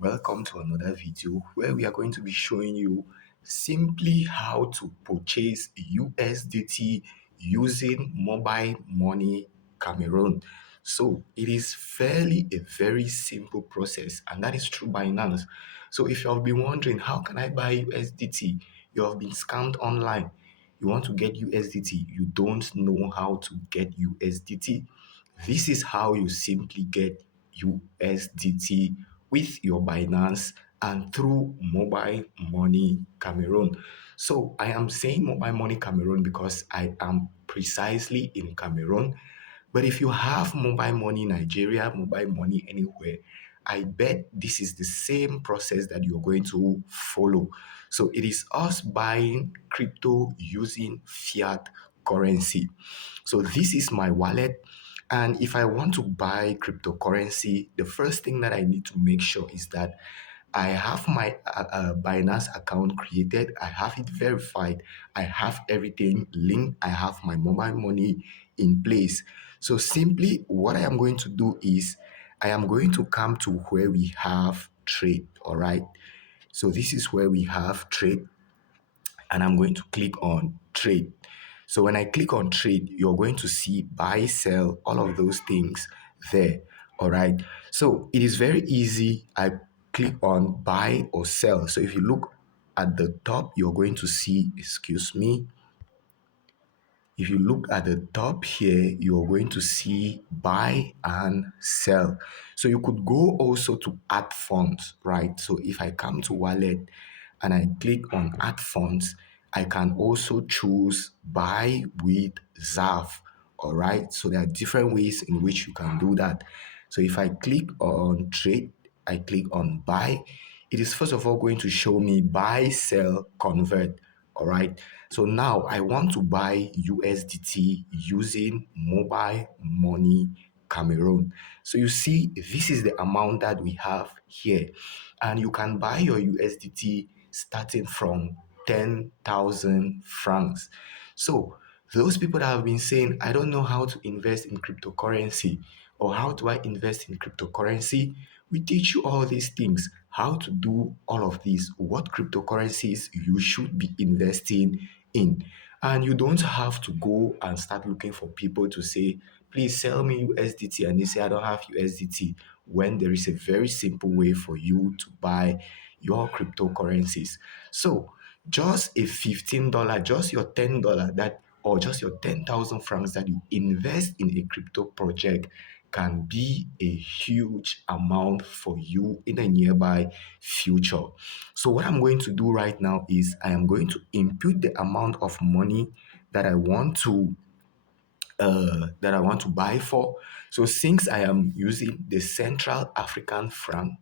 welcome to another video where we are going to be showing you simply how to purchase USDT using mobile money Cameroon. So it is fairly a very simple process, and that is through Binance. So if you have been wondering how can I buy USDT, you have been scammed online, you want to get USDT, you don't know how to get USDT, this is how you simply get USDT with your Binance and through mobile money Cameroon. So I am saying mobile money Cameroon because I am precisely in Cameroon. But if you have mobile money Nigeria, mobile money anywhere, I bet this is the same process that you're going to follow. So it is us buying crypto using fiat currency. So this is my wallet. And if I want to buy cryptocurrency, the first thing that I need to make sure is that I have my Binance account created. I have it verified. I have everything linked. I have my mobile money in place. So simply what I am going to do is I am going to come to where we have trade. All right. So this is where we have trade, and I'm going to click on trade. So when I click on trade, you're going to see buy, sell, all of those things there. All right. So it is very easy. I click on buy or sell. So if you look at the top, you're going to see, excuse me, if you look at the top here, you're going to see buy and sell. So you could go also to add funds, right? So if I come to wallet and I click on add funds, I can also choose buy with ZAF. All right. So there are different ways in which you can do that. So if I click on trade, I click on buy, it is first of all going to show me buy, sell, convert. All right. So now I want to buy USDT using mobile money Cameroon. So you see, this is the amount that we have here. And you can buy your USDT starting from 10,000 francs. So those people that have been saying, I don't know how to invest in cryptocurrency, or how do I invest in cryptocurrency? We teach you all these things, how to do all of these, what cryptocurrencies you should be investing in. And you don't have to go and start looking for people to say, please sell me USDT. And they say, I don't have USDT. When there is a very simple way for you to buy your cryptocurrencies. So just a $15, just your $10 that, or just your 10,000 francs that you invest in a crypto project can be a huge amount for you in the nearby future. So what I'm going to do right now is I am going to input the amount of money that I want to buy for. So since I am using the Central African franc,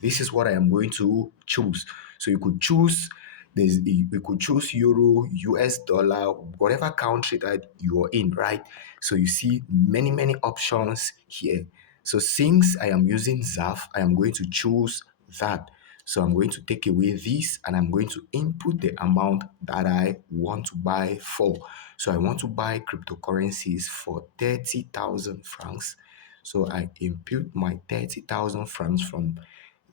this is what I am going to choose. So you could choose this, you could choose euro, US dollar, whatever country that you're in, right? So you see many options here. So since I am using ZAF, I am going to choose that. So I'm going to take away this and I'm going to input the amount that I want to buy for. So I want to buy cryptocurrencies for 30,000 francs. So I input my 30,000 francs from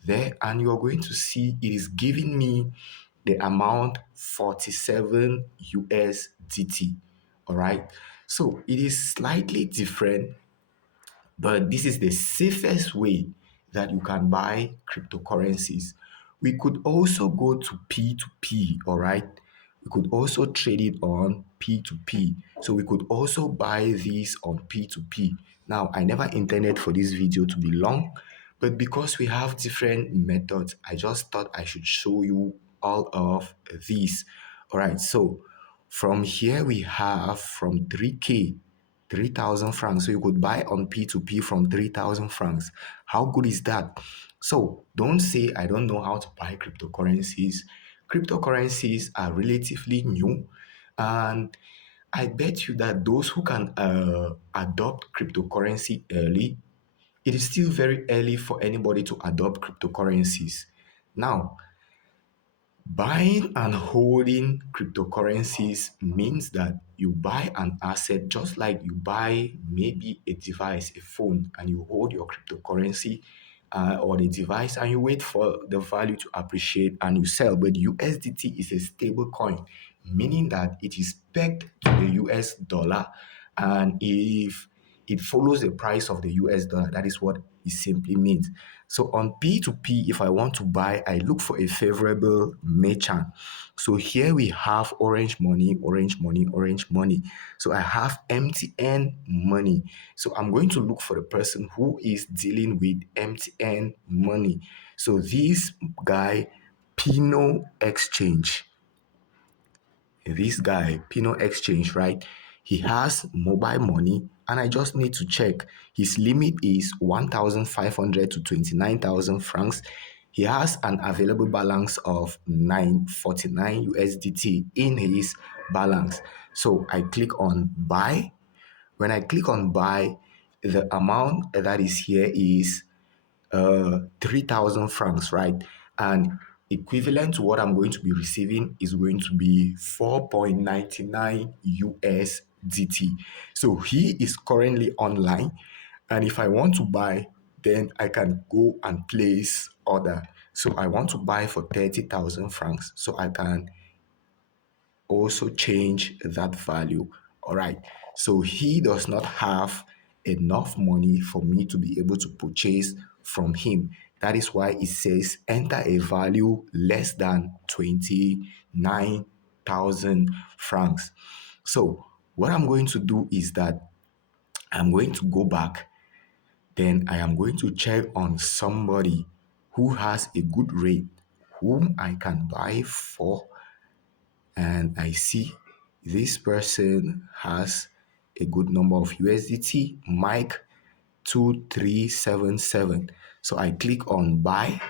there, and you're going to see it is giving me the amount 47 USDT. All right. So it is slightly different, but this is the safest way that you can buy cryptocurrencies. We could also go to P2P, all right? We could also trade it on P2P. So we could also buy these on P2P. Now, I never intended for this video to be long, but because we have different methods, I just thought I should show you all of these. All right, so from here we have from 3K 3,000 francs. So you could buy on P2P from 3,000 francs. How good is that? So don't say, I don't know how to buy cryptocurrencies. Cryptocurrencies are relatively new. And I bet you that those who can adopt cryptocurrency early, it is still very early for anybody to adopt cryptocurrencies. Now, buying and holding cryptocurrencies means that you buy an asset just like you buy maybe a device, a phone, and you hold your cryptocurrency or the device, and you wait for the value to appreciate and you sell. But USDT is a stable coin, meaning that it is pegged to the US dollar. And if it follows the price of the US dollar, that is what it simply means. So on P2P, if I want to buy, I look for a favorable merchant. So here we have Orange Money, Orange Money, Orange Money. So I have MTN Money. So I'm going to look for the person who is dealing with MTN Money. So this guy, Pino Exchange, this guy, Pino Exchange, right? He has mobile money, and I just need to check. His limit is 1,500 to 29,000 francs. He has an available balance of 949 USDT in his balance. So I click on buy. When I click on buy, the amount that is here is 3,000 francs, right? And equivalent to what I'm going to be receiving is going to be 4.99 USDT. So he is currently online. And if I want to buy, then I can go and place order. So I want to buy for 30,000 francs. So I can also change that value. All right. So he does not have enough money for me to be able to purchase from him. That is why it says enter a value less than 29,000 francs. So what I'm going to do is that I'm going to go back, then I am going to check on somebody who has a good rate, whom I can buy for, and I see this person has a good number of USDT, Mike 2377. So I click on buy.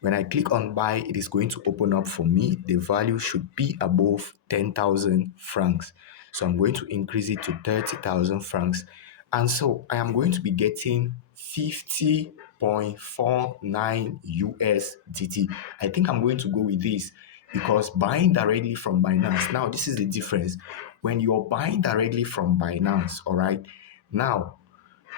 When I click on buy, it is going to open up for me. The value should be above 10,000 francs. So I'm going to increase it to 30,000 francs. And so I am going to be getting 50.49 USDT. I think I'm going to go with this because buying directly from Binance. Now, this is the difference. When you're buying directly from Binance, all right, now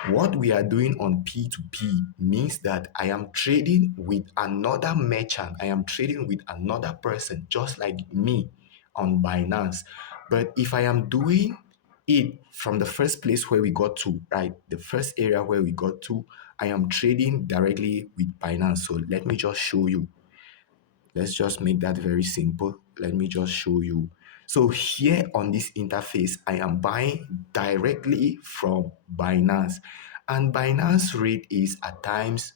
what we are doing on P2P means that I am trading with another merchant. I am trading with another person, just like me on Binance. But if I am doing it from the first place where we got to, right? The first area where we got to, I am trading directly with Binance. So let me just show you. Let's just make that very simple. Let me just show you. So here on this interface, I am buying directly from Binance. And Binance rate is at times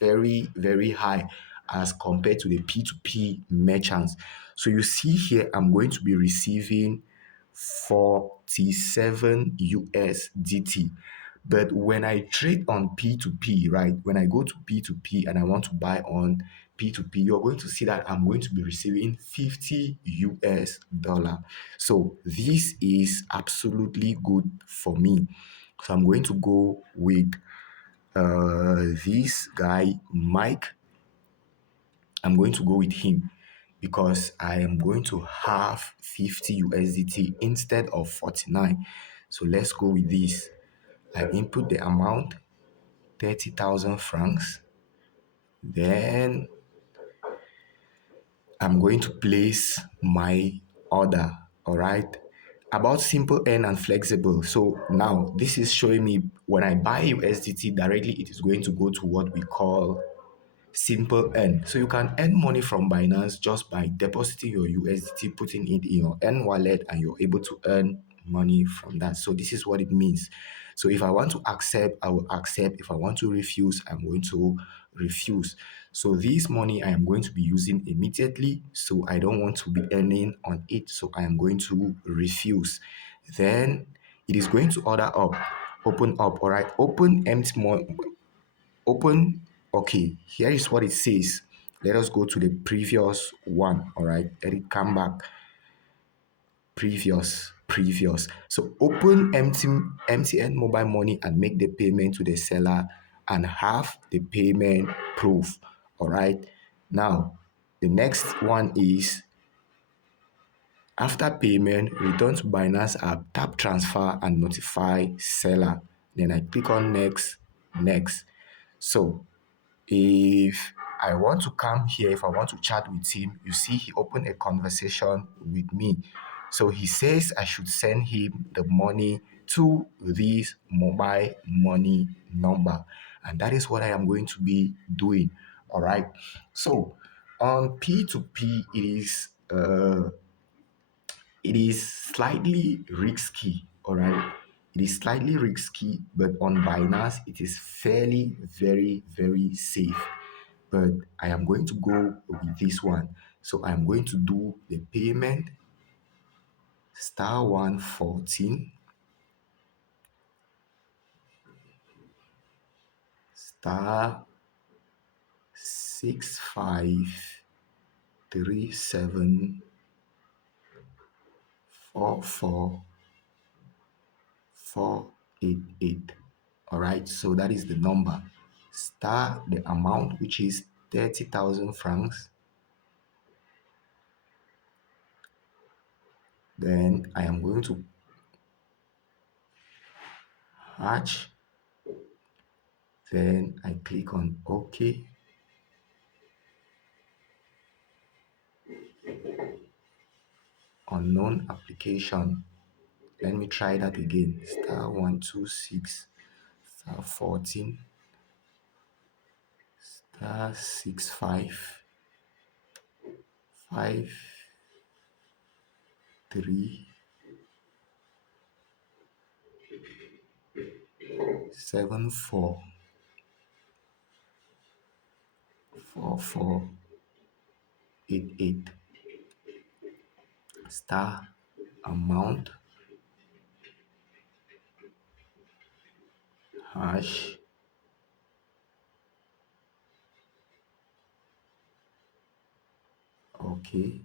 very, very high as compared to the P2P merchants. So you see here, I'm going to be receiving 47 USDT. But when I trade on P2P, right, when I go to P2P and I want to buy on P2P, you're going to see that I'm going to be receiving 50 US dollar. So this is absolutely good for me. So I'm going to go with this guy, Mike. I'm going to go with him because I am going to have 50 USDT instead of 49. So let's go with this. I input the amount, 30,000 francs. Then I'm going to place my order. All right. About simple earn and flexible. So now this is showing me when I buy USDT directly, it is going to go to what we call simple earn. So you can earn money from Binance just by depositing your USDT, putting it in your earn wallet, and you're able to earn money from that. So this is what it means. So if I want to accept, I will accept. If I want to refuse, I'm going to refuse. So this money I am going to be using immediately. So I don't want to be earning on it. So I am going to refuse. Then it is going to order up, open up. All right, open empty open. Okay, here is what it says. Let us go to the previous one. All right, let it come back. Previous. So open MTN mobile money and make the payment to the seller and have the payment proof. All right, now the next one is after payment, return to Binance app, tap transfer and notify seller. Then I click on next. So If I want to come here, if I want to chat with him, you see, he opened a conversation with me. So he says I should send him the money to this mobile money number. And that is what I am going to be doing. All right. So on P2P, it is slightly risky. All right. It is slightly risky, but on Binance, it is fairly, very, very safe. But I am going to go with this one. So I'm going to do the payment *114 *65374488. All right, so that is the number. Star the amount, which is 30,000 francs. Then I am going to hatch. Then I click on OK. Unknown application. Let me try that again. *126 *14 *533744488 star amount hash. Okay.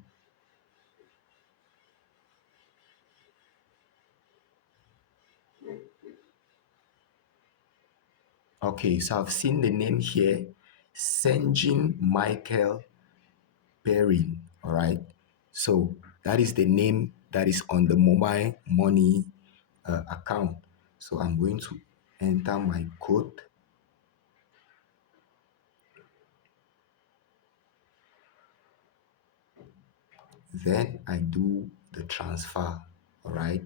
Okay, so I've seen the name here, Senjin Michael Perrin. All right. So that is the name that is on the mobile money account. So I'm going to enter my code. Then I do the transfer. All right.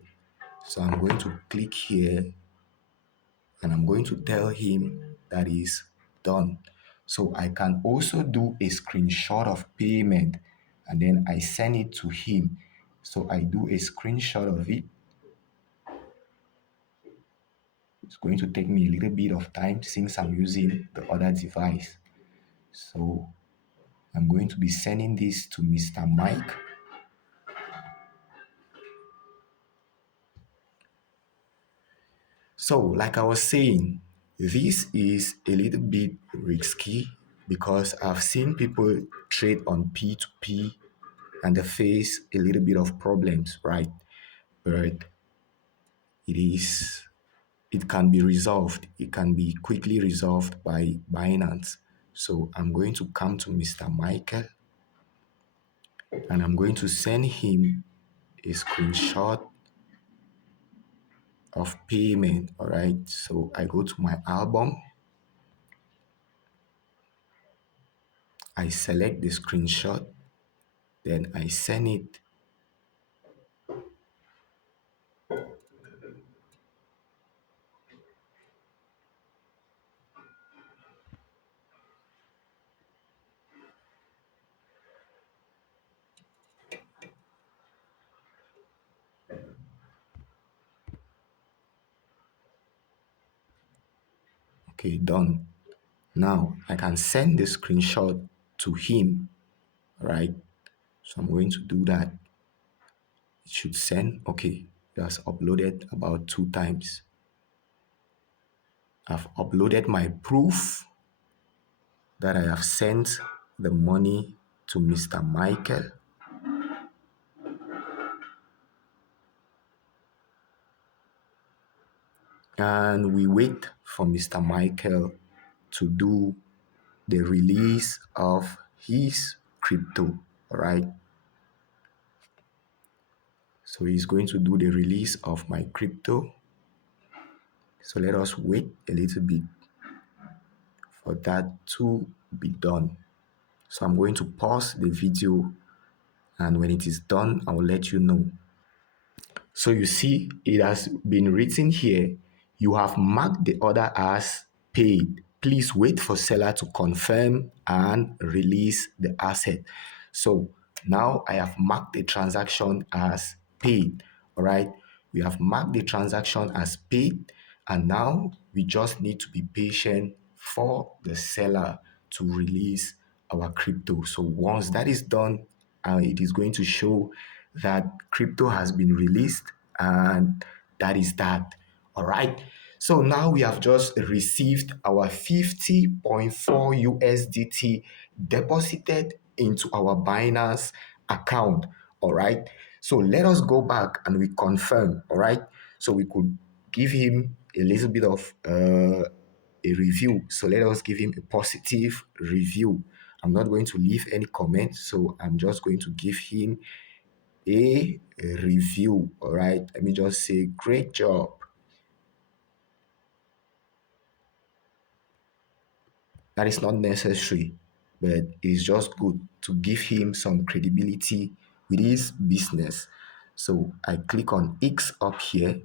So I'm going to click here and I'm going to tell him that is done. So I can also do a screenshot of payment and then I send it to him. So I do a screenshot of it. It's going to take me a little bit of time since I'm using the other device. So I'm going to be sending this to Mr. Mike. So, like I was saying, this is a little bit risky because I've seen people trade on P2P and they face a little bit of problems, right? But it can be resolved. It can be quickly resolved by Binance. So I'm going to come to Mr. Michael and I'm going to send him a screenshot of payment. All right. So I go to my album. I select the screenshot. Then I send it. Okay, done. Now I can send the screenshot to him. Right. So I'm going to do that. It should send. Okay. It has uploaded about 2 times. I've uploaded my proof that I have sent the money to Mr. Michael. And we wait for Mr. Michael to do the release of his crypto. All right. So he's going to do the release of my crypto. So let us wait a little bit for that to be done. So I'm going to pause the video, and when it is done, I will let you know. So you see, it has been written here, you have marked the order as paid. Please wait for seller to confirm and release the asset. So now I have marked the transaction as paid. All right. We have marked the transaction as paid, and now we just need to be patient for the seller to release our crypto. So once that is done, it is going to show that crypto has been released, and that is that. All right. So now we have just received our 50.4 USDT deposited into our Binance account. All right. So let us go back and we confirm. All right. So we could give him a little bit of a review. So let us give him a positive review. I'm not going to leave any comment, so I'm just going to give him a review. All right, let me just say great job. That is not necessary, but it is just good to give him some credibility with his business. So I click on X up here.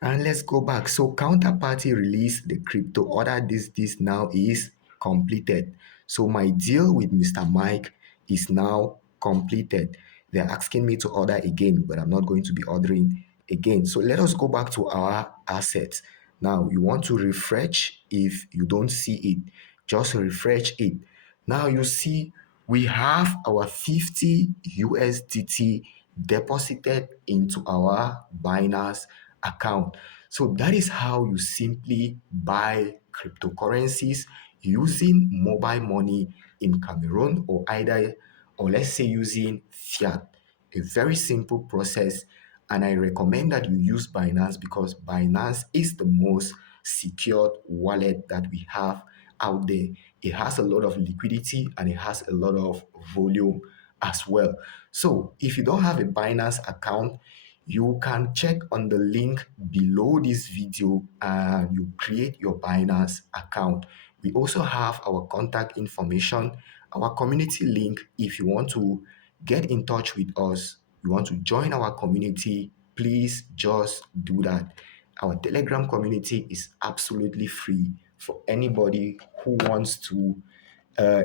And let's go back. So counterparty release the crypto order. This now is completed. So my deal with Mr. Mike is now completed. They're asking me to order again, but I'm not going to be ordering again. So let us go back to our assets. Now you want to refresh. If you don't see it, just refresh it. Now you see we have our 50 USDT deposited into our Binance account. So that is how you simply buy cryptocurrencies using mobile money in Cameroon, or let's say using Fiat. A very simple process, and I recommend that you use Binance because Binance is the most secured wallet that we have out there. It has a lot of liquidity and it has a lot of volume as well. So if you don't have a Binance account, you can check on the link below this video and you create your Binance account. We also have our contact information, our community link. If you want to get in touch with us, you want to join our community, please just do that. Our Telegram community is absolutely free for anybody who wants to uh,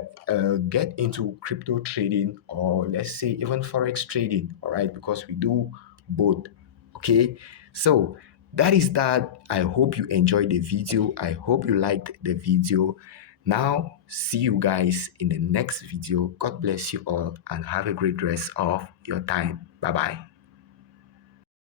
get into crypto trading, or let's say even forex trading. All right, because we do both. Okay, so that is that. I hope you enjoyed the video. I hope you liked the video. Now see you guys in the next video. God bless you all and have a great rest of your time. Bye bye.